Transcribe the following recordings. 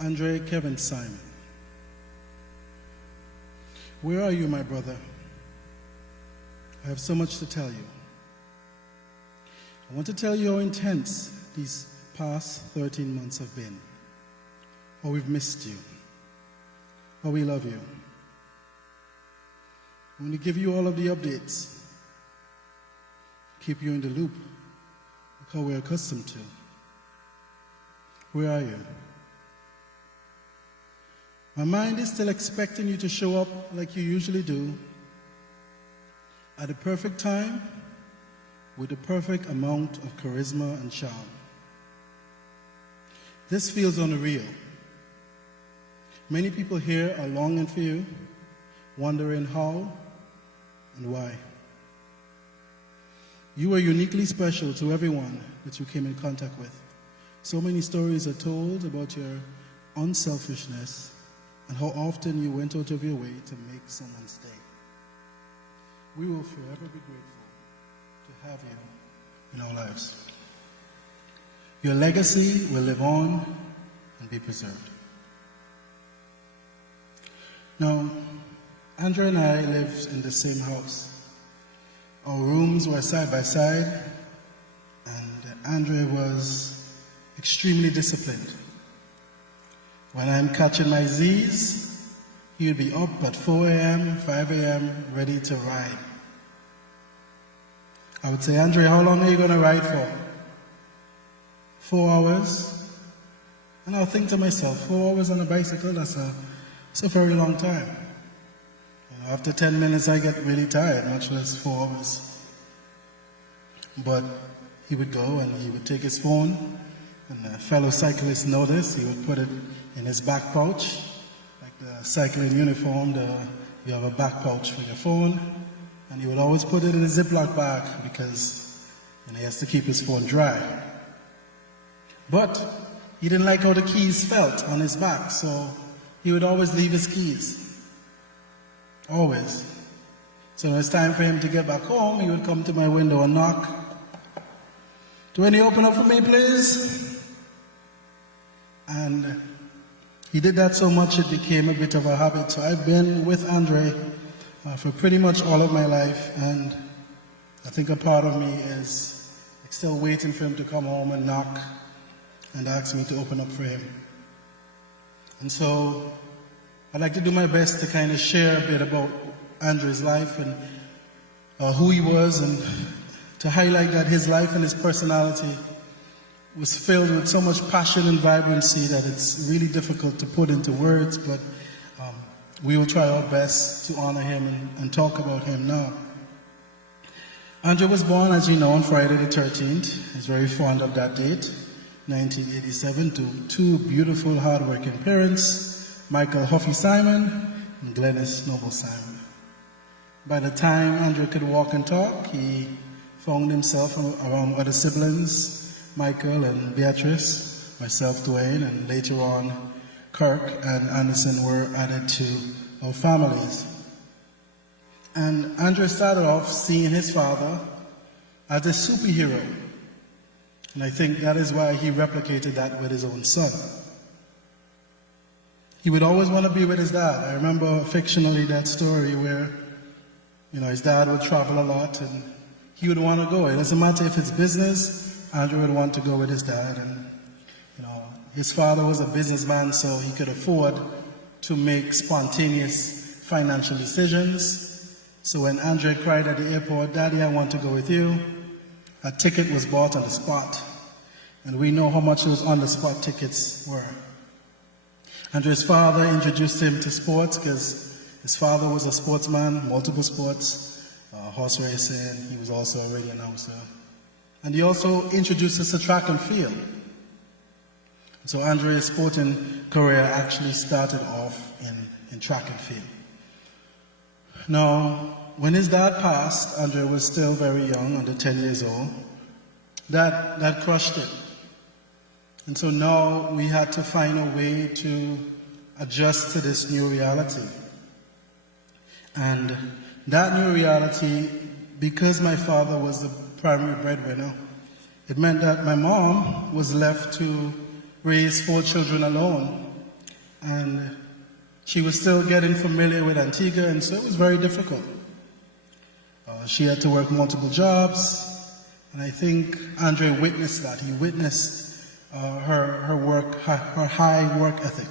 Andre Kevin Simon. Where are you, my brother? I have so much to tell you. I want to tell you how intense these past 13 months have been, how we've missed you, how we love you. I want to give you all of the updates, keep you in the loop, like how we're accustomed to. Where are you? My mind is still expecting you to show up like you usually do, at the perfect time, with the perfect amount of charisma and charm. This feels unreal. Many people here are longing for you, wondering how and why. You are uniquely special to everyone that you came in contact with. So many stories are told about your unselfishness and how often you went out of your way to make someone stay. We will forever be grateful to have you in our lives. Your legacy will live on and be preserved. Now, Andrea and I lived in the same house. Our rooms were side by side, and Andrea was extremely disciplined. When I'm catching my Z's, he would be up at 4 a.m., 5 a.m., ready to ride. I would say, Andre, how long are you going to ride for? 4 hours? And I'll think to myself, 4 hours on a bicycle, that's a very long time. You know, after 10 minutes, I get really tired, much less 4 hours. But he would go and he would take his phone, and a fellow cyclist noticed, he would put it in his back pouch, like the cycling uniform, you have a back pouch for your phone, and he would always put it in a Ziploc bag because he has to keep his phone dry. But he didn't like how the keys felt on his back, so he would always leave his keys. Always. So when it's time for him to get back home, he would come to my window and knock. Dwayne, open up for me, please? And he did that so much it became a bit of a habit. So I've been with Andre for pretty much all of my life, and I think a part of me is still waiting for him to come home and knock and ask me to open up for him. And so I'd like to do my best to kind of share a bit about Andre's life and who he was, and to highlight that his life and his personality was filled with so much passion and vibrancy that it's really difficult to put into words, but we will try our best to honor him and talk about him now. Andre was born, as you know, on Friday the 13th. He's very fond of that date, 1987, to two beautiful, hard-working parents, Michael Huffy Simon and Glennis Noble Simon. By the time Andre could walk and talk, he found himself around other siblings, Michael and Beatrice, myself, Dwayne, and later on, Kirk and Anderson were added to our families. And Andre started off seeing his father as a superhero. And I think that is why he replicated that with his own son. He would always want to be with his dad. I remember fictionally that story where, his dad would travel a lot and he would want to go. It doesn't matter if it's business, Andrew would want to go with his dad. And, his father was a businessman, so he could afford to make spontaneous financial decisions. So when Andre cried at the airport, Daddy, I want to go with you, a ticket was bought on the spot. And we know how much those on-the-spot tickets were. Andre's father introduced him to sports because his father was a sportsman, multiple sports, horse racing. He was also a radio announcer. And he also introduced us to track and field. So Andre's sporting career actually started off in track and field. Now, when his dad passed, Andre was still very young, under 10 years old. That crushed it. And so now we had to find a way to adjust to this new reality. And that new reality, because my father was the primary breadwinner, it meant that my mom was left to raise 4 children alone and she was still getting familiar with Antigua, and so it was very difficult. She had to work multiple jobs, and I think Andre witnessed that. He witnessed her high work ethic.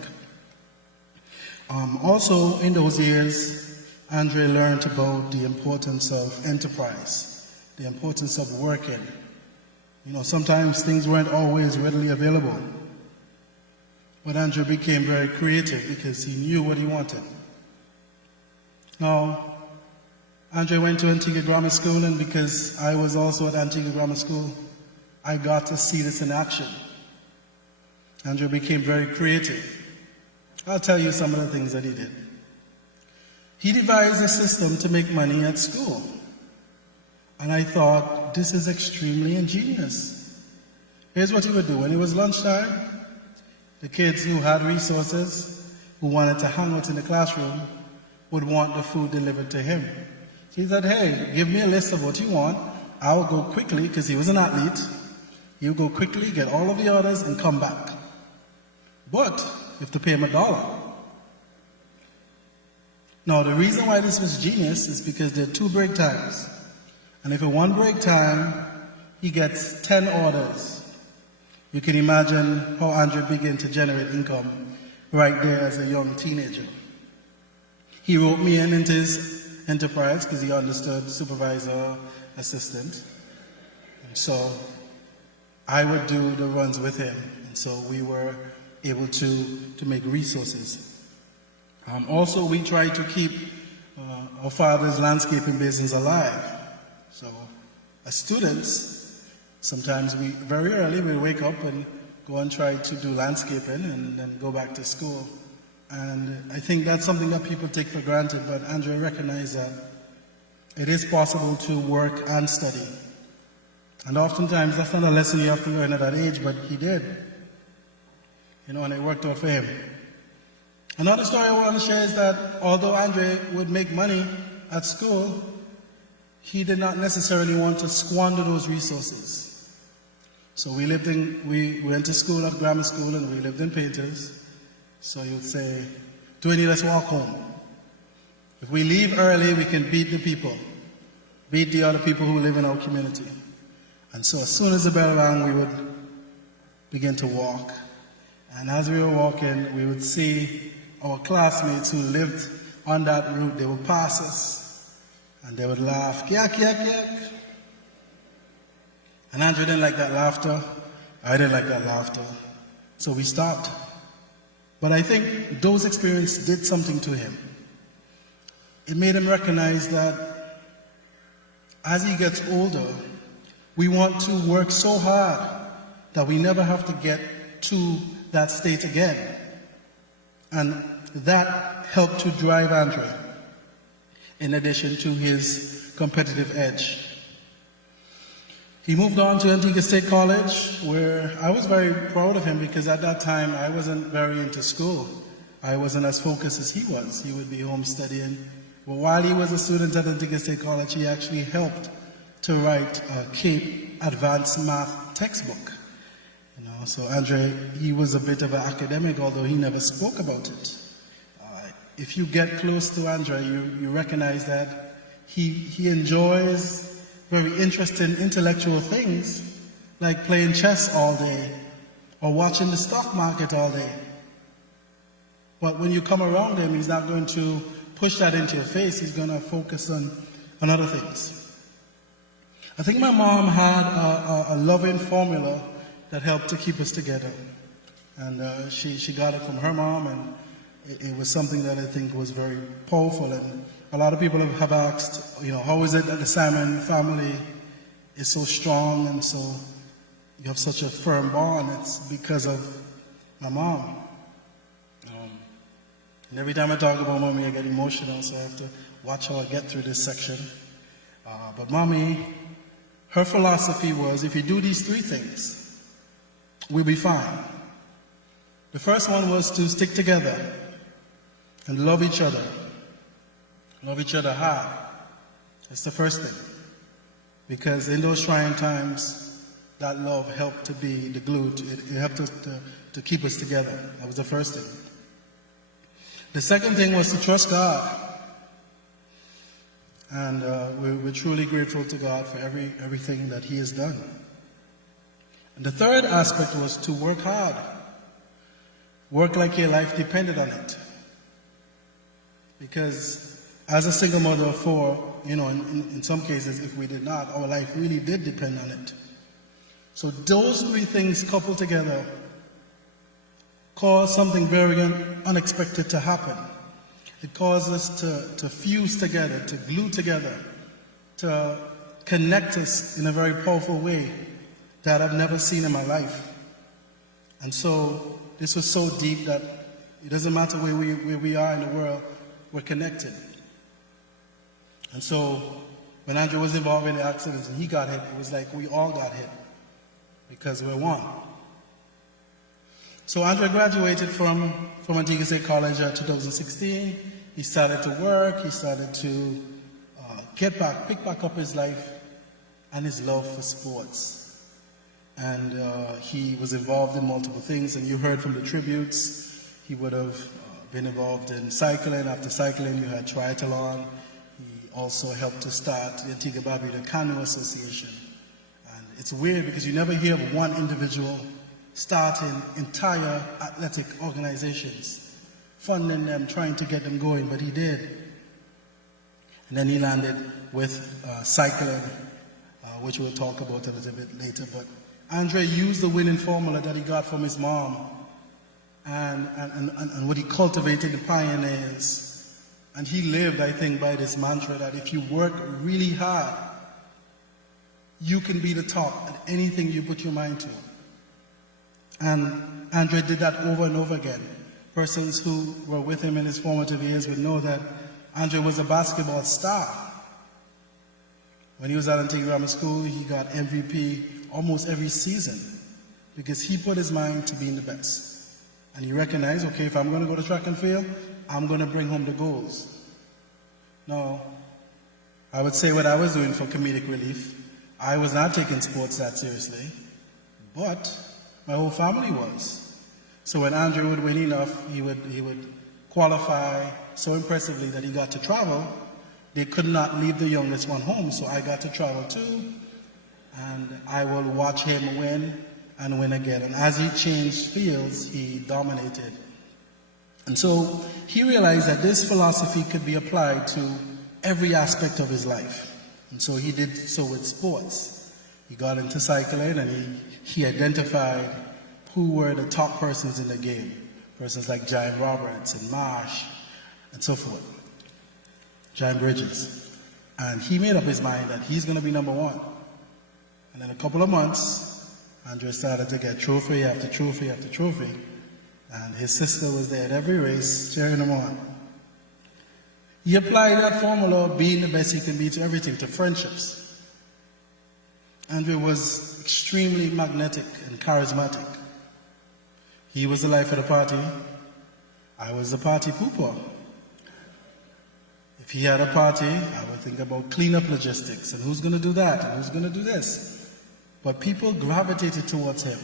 Also, in those years, Andre learned about the importance of enterprise, the importance of working. You know, sometimes things weren't always readily available, but Andre became very creative because he knew what he wanted. Now, Andre went to Antigua Grammar School, and because I was also at Antigua Grammar School, I got to see this in action. Andre became very creative. I'll tell you some of the things that he did. He devised a system to make money at school. And I thought, this is extremely ingenious. Here's what he would do. When it was lunchtime, the kids who had resources, who wanted to hang out in the classroom, would want the food delivered to him. He said, hey, give me a list of what you want. I'll go quickly, because he was an athlete. He'll go quickly, get all of the orders, and come back. But you have to pay him $1. Now, the reason why this was genius is because there are 2 break times. And if at 1 break time, he gets 10 orders, you can imagine how Andre began to generate income right there as a young teenager. He wrote me into his enterprise because he understood supervisor, assistant. And so I would do the runs with him. And so we were able to make resources. Also, we tried to keep our father's landscaping business alive. So as students, sometimes very early we wake up and go and try to do landscaping and then go back to school. And I think that's something that people take for granted, but Andre recognized that it is possible to work and study. And oftentimes that's not a lesson you have to learn at that age, but he did. You know, and it worked out for him. Another story I want to share is that although Andre would make money at school, he did not necessarily want to squander those resources. So we went to school at grammar school, and we lived in Painters. So you'd say, Dwayne, let's walk home. If we leave early, we can beat the people, beat the other people who live in our community. And so as soon as the bell rang, we would begin to walk. And as we were walking, we would see our classmates who lived on that route. They would pass us, and they would laugh, kyak, kyak, kyak. And Andrew didn't like that laughter. I didn't like that laughter. So we stopped. But I think those experiences did something to him. It made him recognize that as he gets older, we want to work so hard that we never have to get to that state again. And that helped to drive Andre, in addition to his competitive edge. He moved on to Antigua State College, where I was very proud of him because at that time I wasn't very into school. I wasn't as focused as he was. He would be home studying. But while he was a student at Antigua State College, he actually helped to write a Cape Advanced Math textbook. You know, so Andre, he was a bit of an academic, although he never spoke about it. If you get close to Andre, you recognize that he enjoys very interesting intellectual things, like playing chess all day or watching the stock market all day. But when you come around him, he's not going to push that into your face. He's going to focus on other things. I think my mom had a loving formula that helped to keep us together. And she got it from her mom, and it was something that I think was very powerful. And a lot of people have asked, you know, how is it that the Simon family is so strong and so you have such a firm bond? It's because of my mom. And every time I talk about mommy, I get emotional, so I have to watch how I get through this section. But mommy, her philosophy was, if you do these 3 things, we'll be fine. The first one was to stick together and love each other. Love each other hard. That's the first thing. Because in those trying times, that love helped to be the glue. It helped us to keep us together. That was the first thing. The second thing was to trust God. And we're truly grateful to God for everything that He has done. And the third aspect was to work hard. Work like your life depended on it. Because as a single mother of four, in some cases, if we did not, our life really did depend on it. So those three things coupled together caused something very unexpected to happen. It caused us to fuse together, to glue together, to connect us in a very powerful way that I've never seen in my life. And so this was so deep that it doesn't matter where we are in the world, we're connected. And so when Andrew was involved in the accident and he got hit, it was like we all got hit because we're one. So Andrew graduated from Antigua State College in 2016. He started to work. He started to pick back up his life and his love for sports. And he was involved in multiple things. And you heard from the tributes, he would have been involved in cycling. After cycling, you had triathlon. He also helped to start the Antigua Barbuda Canoe Association. And it's weird because you never hear of one individual starting entire athletic organizations, funding them, trying to get them going, but he did. And then he landed with cycling, which we'll talk about a little bit later. But Andre used the winning formula that he got from his mom and what he cultivated, the pioneers. And he lived, I think, by this mantra that if you work really hard, you can be the top at anything you put your mind to. And Andre did that over and over again. Persons who were with him in his formative years would know that Andre was a basketball star. When he was at Antigua Grammar School, he got MVP almost every season because he put his mind to being the best. And he recognized, okay, if I'm going to go to track and field, I'm going to bring home the goals. Now, I would say what I was doing for comedic relief, I was not taking sports that seriously, but my whole family was. So when Andrew would win enough, he would qualify so impressively that he got to travel. They could not leave the youngest one home, so I got to travel too. And I will watch him win and win again. And as he changed fields, he dominated. And so he realized that this philosophy could be applied to every aspect of his life. And so he did so with sports. He got into cycling and he identified who were the top persons in the game. Persons like Giant Roberts and Marsh and so forth. Giant Bridges. And he made up his mind that he's going to be number one. And in a couple of months, Andre started to get trophy after trophy after trophy. And his sister was there at every race, cheering him on. He applied that formula of being the best he can be to everything, to friendships. Andre was extremely magnetic and charismatic. He was the life of the party. I was the party pooper. If he had a party, I would think about cleanup logistics and who's going to do that and who's going to do this. But people gravitated towards him.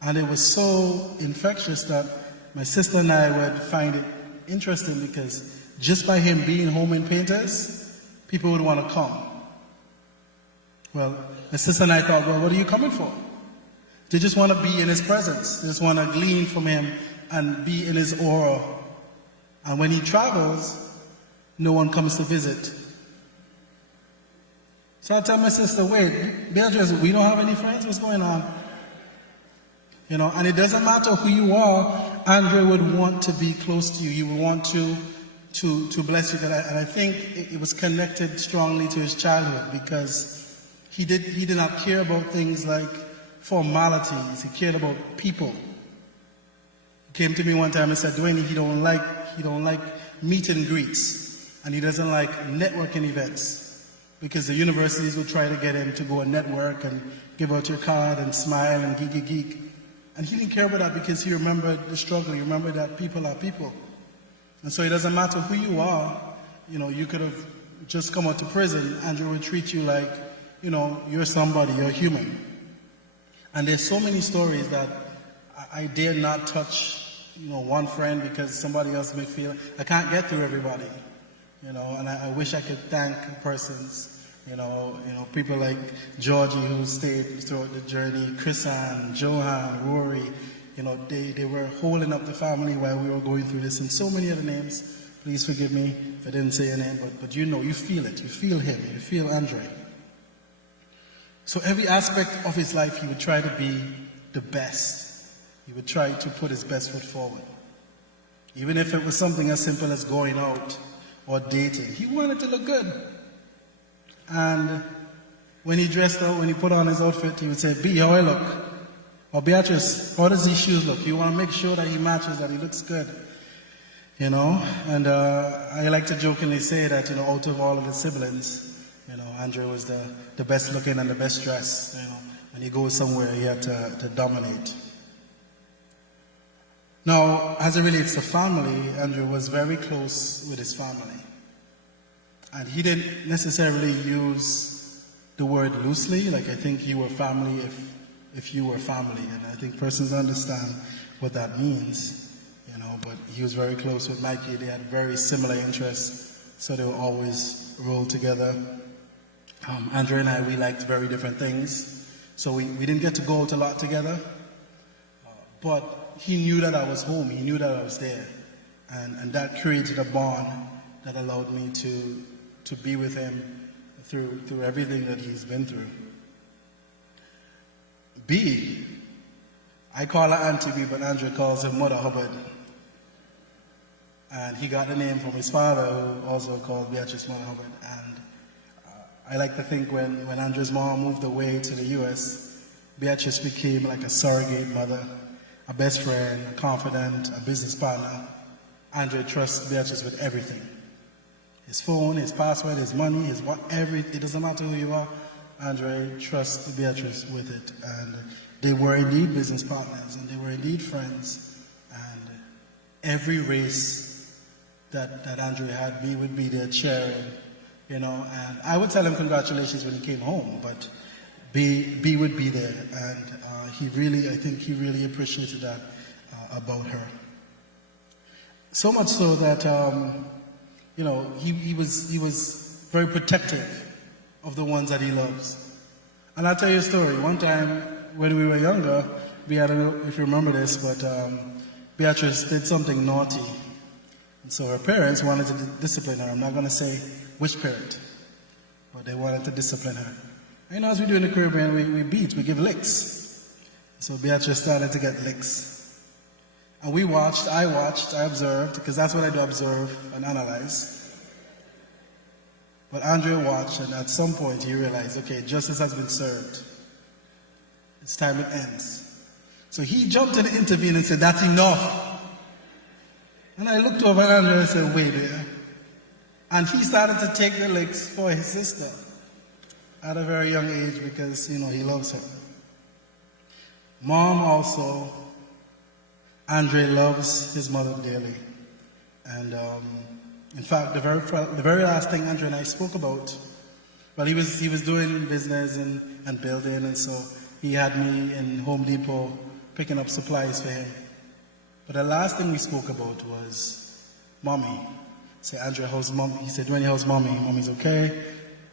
And it was so infectious that my sister and I would find it interesting because just by him being home in Painters, people would want to come. Well, my sister and I thought, well, what are you coming for? They just want to be in his presence. They just want to glean from him and be in his aura. And when he travels, no one comes to visit. So I tell my sister, wait, Beatrice, we don't have any friends? What's going on? You know, and it doesn't matter who you are, Andre would want to be close to you. He would want to bless you. And I think it was connected strongly to his childhood because he did not care about things like formalities. He cared about people. He came to me one time and said, Dwayne, he don't like meet and greets, and he doesn't like networking events because the universities will try to get him to go and network and give out your card and smile and geek. And he didn't care about that because he remembered the struggle. He remembered that people are people. And so it doesn't matter who you are. You know, you could have just come out to prison. Andrew would treat you like, you know, you're somebody, you're human. And there's so many stories that I dare not touch one friend because somebody else may feel I can't get through everybody, and I wish I could thank persons, people like Georgie who stayed throughout the journey, Chrisanne, Johan, Rory, they were holding up the family while we were going through this, and so many other names. Please forgive me if I didn't say your name, but you feel it, you feel him, you feel Andre. So every aspect of his life, he would try to be the best. He would try to put his best foot forward. Even if it was something as simple as going out or dating, he wanted to look good. And when he dressed out, when he put on his outfit, he would say, B, how I look? Or Beatrice, how does these shoes look? You want to make sure that he matches, that he looks good. And I like to jokingly say that, out of all of his siblings, Andre was the best looking and the best dressed. When he goes somewhere, he had to dominate. Now, as it relates to family, Andrew was very close with his family. And he didn't necessarily use the word loosely, like I think you were family if you were family. And I think persons understand what that means, but he was very close with Mikey. They had very similar interests, so they would always roll together. Andrew and I, we liked very different things, so we didn't get to go out a lot together, but he knew that I was home, he knew that I was there, and that created a bond that allowed me to be with him through everything that he's been through. B, I call her Auntie B, but Andrew calls her Mother Hubbard. And he got the name from his father, who also called Beatrice Mother Hubbard. And I like to think when Andrew's mom moved away to the U.S., Beatrice became like a surrogate mother, a best friend, a confidant, a business partner. Andrew trusts Beatrice with everything. His phone, his password, his money, it doesn't matter who you are. Andre trusts Beatrice with it. And they were indeed business partners, and they were indeed friends. And every race that Andrew had, B would be there cheering, and I would tell him congratulations when he came home, but B would be there, and I think he really appreciated that about her. So much so that, he was very protective of the ones that he loves. And I'll tell you a story. One time when we were younger, I don't know if you remember this, but Beatrice did something naughty. And so her parents wanted to discipline her. I'm not going to say which parent, but they wanted to discipline her. And as we do in the Caribbean, we beat, we give licks. So Beatrice started to get licks. And I watched, I observed, because that's what I do, observe and analyze. But Andrea watched, and at some point he realized, okay, justice has been served. It's time it ends. So he jumped in to intervene and said, that's enough. And I looked over at Andrea and said, wait there. And he started to take the licks for his sister at a very young age because, he loves her. Mom also, Andre loves his mother dearly. And in fact, the very last thing Andre and I spoke about, well, he was doing business and building, and so he had me in Home Depot picking up supplies for him. But the last thing we spoke about was Mommy. I said, Andre, how's Mommy? He said, Dwayne, how's Mommy? Mommy's okay.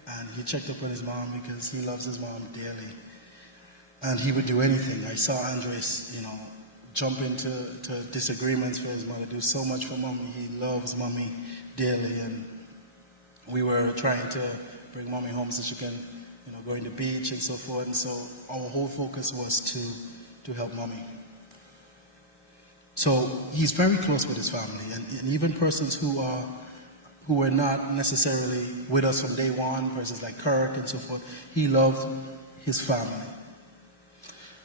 And he checked up on his mom because he loves his mom dearly. And he would do anything. I saw Andre, jump into disagreements for his mother, do so much for Mommy. He loves Mommy dearly. And we were trying to bring Mommy home so she can, go to the beach and so forth. And so our whole focus was to help Mommy. So he's very close with his family, and even persons who were not necessarily with us from day one, persons like Kirk and so forth, he loved his family.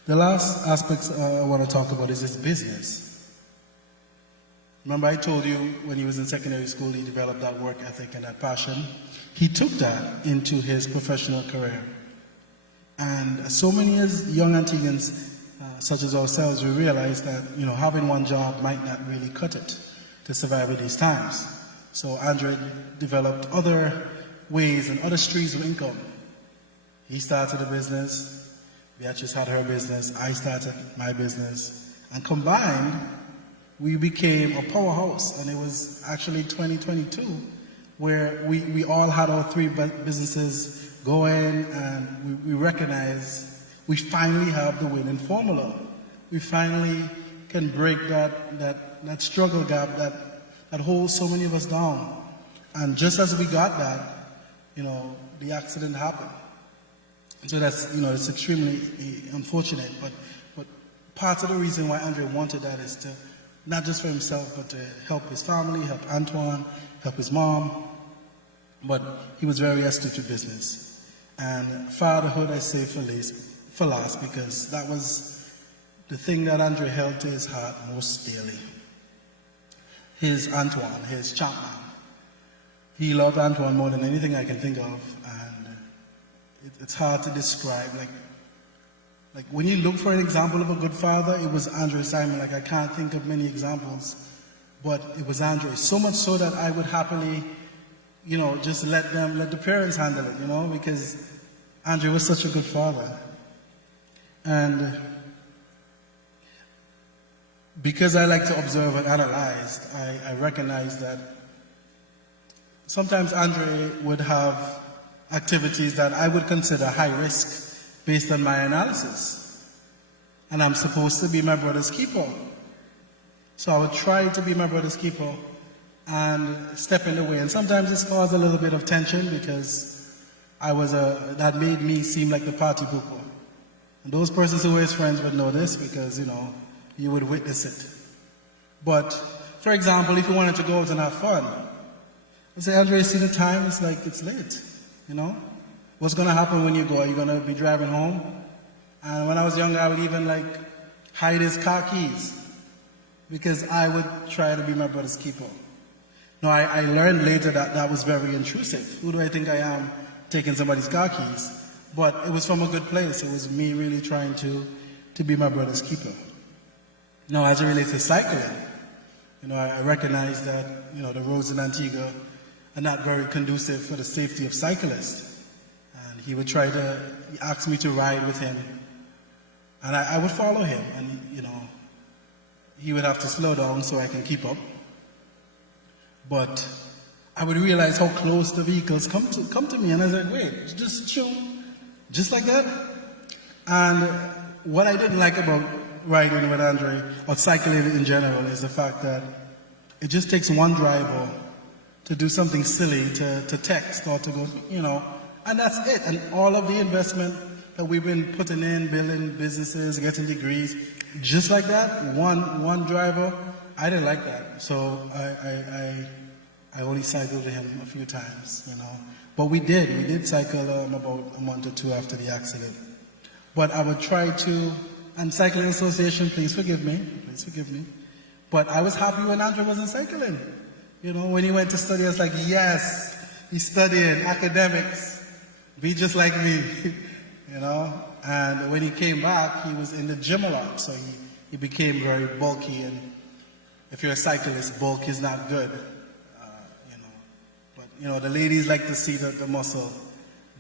The last aspect I want to talk about is his business. Remember I told you when he was in secondary school he developed that work ethic and that passion. He took that into his professional career. And so many as young Antiguans, such as ourselves, we realized that having one job might not really cut it to survive in these times. So Andre developed other ways and other streams of income. He started a business, Beatrice had her business, I started my business, and combined we became a powerhouse, and it was actually 2022 where we all had our three businesses going, and we recognize we finally have the winning formula. We finally can break that struggle gap that holds so many of us down. And just as we got that, the accident happened. So that's, it's extremely unfortunate, but part of the reason why Andre wanted that is to, not just for himself, but to help his family, help Antoine, help his mom. But he was very astute to business. And fatherhood, I say for last, because that was the thing that Andre held to his heart most dearly. His Antoine, his champman. He loved Antoine more than anything I can think of, and it's hard to describe. Like when you look for an example of a good father, it was Dwayne Simon. Like I can't think of many examples, but it was Andre. So much so that I would happily, just let the parents handle it, because Andre was such a good father. And because I like to observe and analyze, I recognize that sometimes Andre would have activities that I would consider high risk based on my analysis. And I'm supposed to be my brother's keeper. So I would try to be my brother's keeper and step in the way. And sometimes this caused a little bit of tension because that made me seem like the party pooper. And those persons who were his friends would know this because, you would witness it. But, for example, if you wanted to go out and have fun, I say, Andre, see the time? It's like, it's late, What's going to happen when you go? Are you going to be driving home? And when I was younger, I would even, hide his car keys because I would try to be my brother's keeper. Now, I learned later that was very intrusive. Who do I think I am taking somebody's car keys? But it was from a good place. It was me really trying to be my brother's keeper. Now, as it relates to cycling, I recognize that, the roads in Antigua are not very conducive for the safety of cyclists. And he would he asked me to ride with him. And I would follow him. And, he would have to slow down so I can keep up. But I would realize how close the vehicles come to me. And I was like, wait, just chill. Just like that? And what I didn't like about riding with Andre, or cycling in general, is the fact that it just takes one driver to do something silly, to text or to go, and that's it. And all of the investment that we've been putting in, building businesses, getting degrees, just like that, one driver, I didn't like that. So I only cycled with him a few times, But we did cycle about a month or two after the accident. But I would try to, and Cycling Association, please forgive me. But I was happy when Andre wasn't cycling. When he went to study, I was like, yes, he's studying academics. Be just like me, And when he came back, he was in the gym a lot. So he became very bulky. And if you're a cyclist, bulk is not good. But, the ladies like to see the muscle.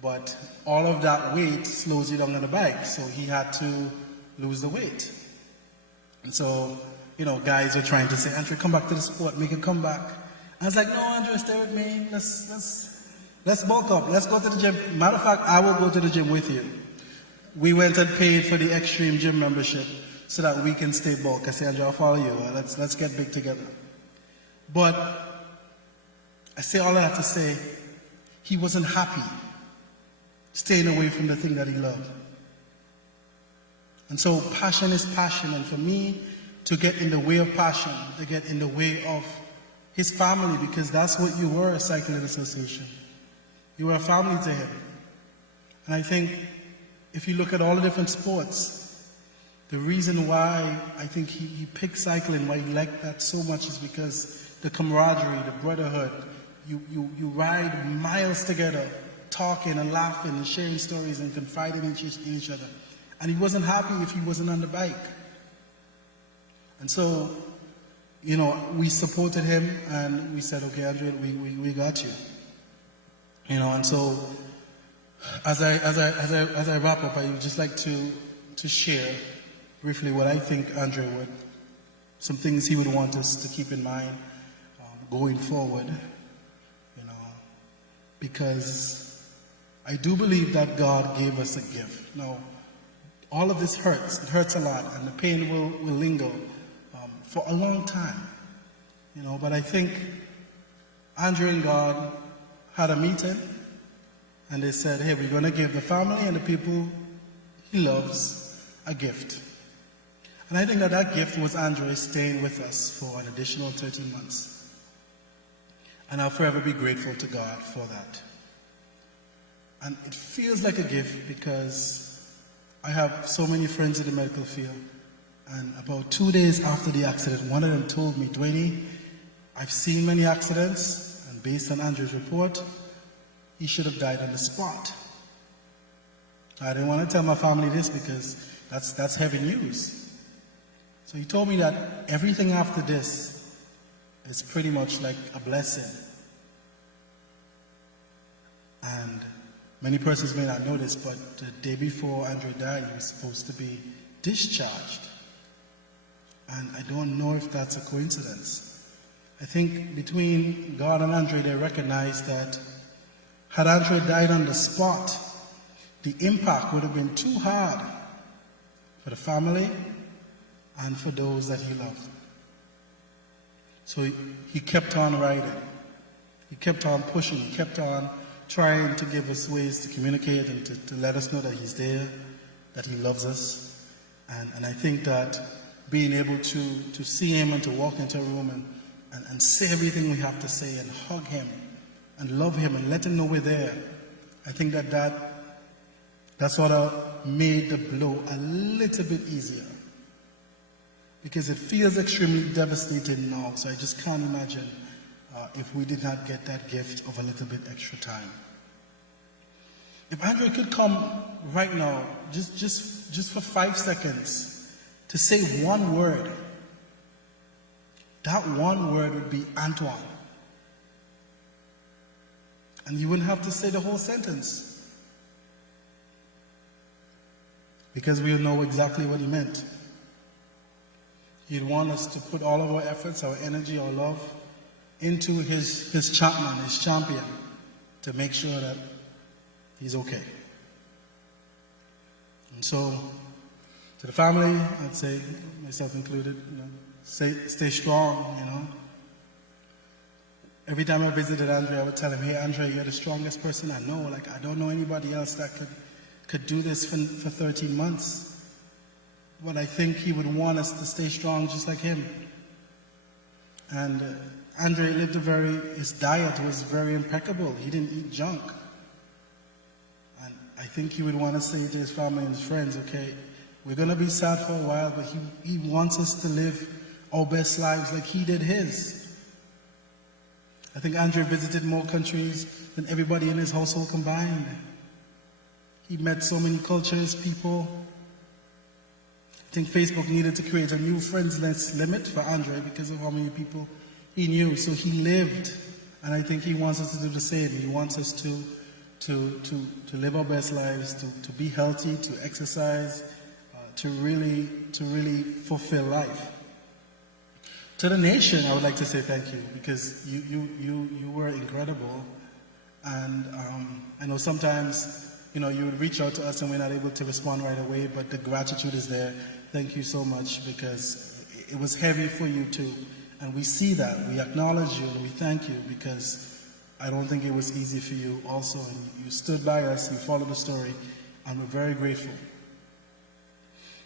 But all of that weight slows you down on the bike. So he had to lose the weight. And so, guys are trying to say, Andre, come back to the sport, make a comeback. I was like, no, Andre, stay with me. Let's bulk up. Let's go to the gym. Matter of fact, I will go to the gym with you. We went and paid for the extreme gym membership so that we can stay bulk. I said, Andre, I'll follow you. Let's get big together. But I say all that to say, he wasn't happy staying away from the thing that he loved. And so passion is passion. And for me to get in the way of passion, to get in the way of his family, because that's what you were, a cycling association. You were a family to him. And I think if you look at all the different sports, the reason why I think he picked cycling, why he liked that so much, is because the camaraderie, the brotherhood, you ride miles together, talking and laughing and sharing stories and confiding in each other. And he wasn't happy if he wasn't on the bike. And so, we supported him and we said, okay, Andre, we got you. And so as I wrap up, I would just like to share briefly what I think Andre some things he would want us to keep in mind going forward, because I do believe that God gave us a gift. Now, all of this hurts. It hurts a lot, and the pain will linger for a long time, but I think Andre and God had a meeting, and they said, hey, we're going to give the family and the people he loves a gift. And I think that gift was Andre staying with us for an additional 13 months. And I'll forever be grateful to God for that. And it feels like a gift because I have so many friends in the medical field. And about 2 days after the accident, one of them told me, Dwayne, I've seen many accidents, and based on Andre's report, he should have died on the spot. I didn't want to tell my family this because that's heavy news. So he told me that everything after this is pretty much like a blessing. And many persons may not know this, but the day before Andre died, he was supposed to be discharged. And I don't know if that's a coincidence. I think between God and Andre, they recognized that had Andre died on the spot, the impact would have been too hard for the family and for those that he loved. So he kept on writing. He kept on pushing. He kept on trying to give us ways to communicate and to let us know that he's there, that he loves us. And I think that being able to see him and to walk into a room and say everything we have to say and hug him and love him and let him know we're there, I think that sort of made the blow a little bit easier. Because it feels extremely devastating now, so I just can't imagine if we did not get that gift of a little bit extra time. If Andre could come right now, just for 5 seconds, to say one word, that one word would be Antoine. And you wouldn't have to say the whole sentence, because we'll know exactly what he meant. He'd want us to put all of our efforts, our energy, our love into his champion, to make sure that he's okay. And so, to the family, I'd say, myself included, stay strong, Every time I visited Andre, I would tell him, hey, Andre, you're the strongest person I know. Like, I don't know anybody else that could do this for 13 months. But I think he would want us to stay strong just like him. And Andre lived his diet was very impeccable. He didn't eat junk. And I think he would want to say to his family and his friends, okay, we're going to be sad for a while, but he wants us to live our best lives like he did his. I think Andre visited more countries than everybody in his household combined. He met so many cultures, people. I think Facebook needed to create a new friends list limit for Andre because of how many people he knew. So he lived, and I think he wants us to do the same. He wants us to live our best lives, to be healthy, to exercise, to really fulfill life. To the nation, I would like to say thank you, because you were incredible. And I know sometimes, you would reach out to us and we're not able to respond right away, but the gratitude is there. Thank you so much, because it was heavy for you too. And we see that, we acknowledge you, and we thank you, because I don't think it was easy for you also. And you stood by us, you followed the story, and we're very grateful.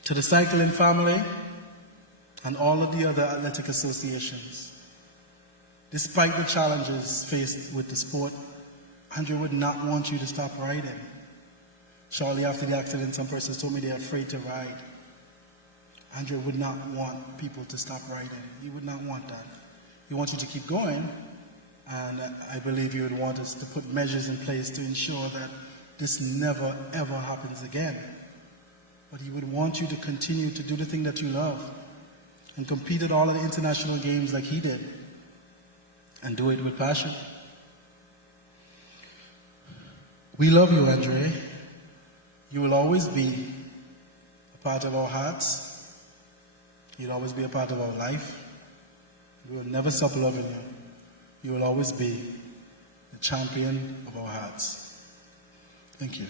To the cycling family, and all of the other athletic associations, despite the challenges faced with the sport, Andre would not want you to stop riding. Shortly after the accident, some persons told me they're afraid to ride. Andre would not want people to stop riding. He would not want that. He wants you to keep going, and I believe he would want us to put measures in place to ensure that this never, ever happens again. But he would want you to continue to do the thing that you love, and compete at all of the international games like he did, and do it with passion. We love you, Andre. You will always be a part of our hearts, You'll always be a part of our life. We will never stop loving you. You will always be the champion of our hearts. Thank you.